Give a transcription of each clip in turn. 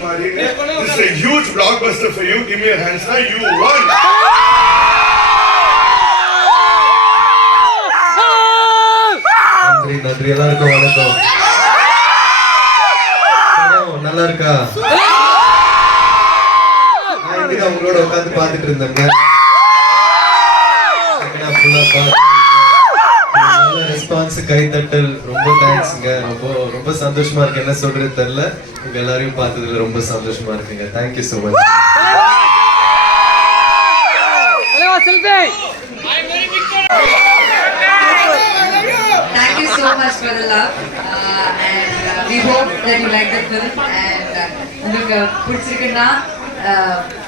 This is a huge blockbuster for you. Give me your hands now. You won. நன்றி எல்லாருக்கும் வணக்கம். நல்லா இருக்கா? நான் உங்களோட உட்காந்து பார்த்துட்டு இருந்தேங்க. நல்ல ரெஸ்பான்ஸ், கைத்தட்டல், ரொம்ப தேங்க்ஸ்ங்க. ரொம்ப சந்தோஷமா இருக்கு. என்ன சொல்றது தெரியல. உங்க எல்லாரையும் பார்த்ததுல ரொம்ப சந்தோஷமா இருக்குங்க. Thank you so much. Thank you so much for the love and we hope that you like the film and உங்களுக்கு பிடிச்சிருக்குன்னா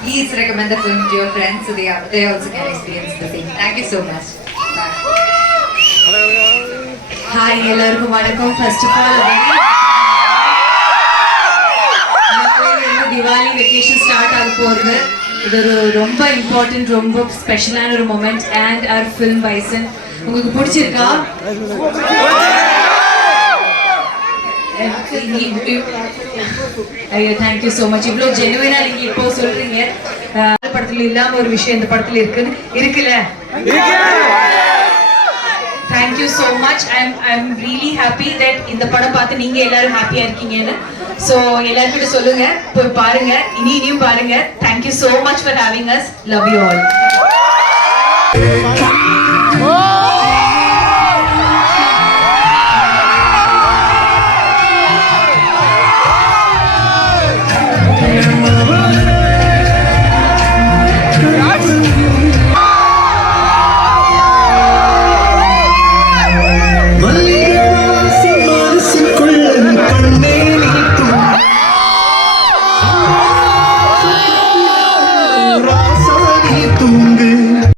please recommend the film to your friends so they also can experience the same. Thank you so much. Hi எல்லாருக்கும் வணக்கம். First of all Diwali vacation start ஆக போகுது. இது ஒரு ரொம்ப important, ரொம்ப ஸ்பெஷலான ஒரு moment and our film Bison உங்களுக்கு பிடிச்சிருக்கா? ஐயோ தேங்க்யூ ஸோ மச். இவ்வளோ ஜெனுவினா நீங்க இப்போ சொல்றீங்க. படத்துல இல்லாம ஒரு விஷயம் இந்த படத்துல இருக்குல்ல. Thank you so much. I'm really happy that இந்த படம் பார்த்து நீங்க எல்லாரும் ஹாப்பியா இருக்கீங்கன்னு. ஸோ எல்லாருக்கிட்ட சொல்லுங்க, போய் பாருங்க, இனியும் பாருங்க. Thank you so much for having as. Love you all. தூங்கு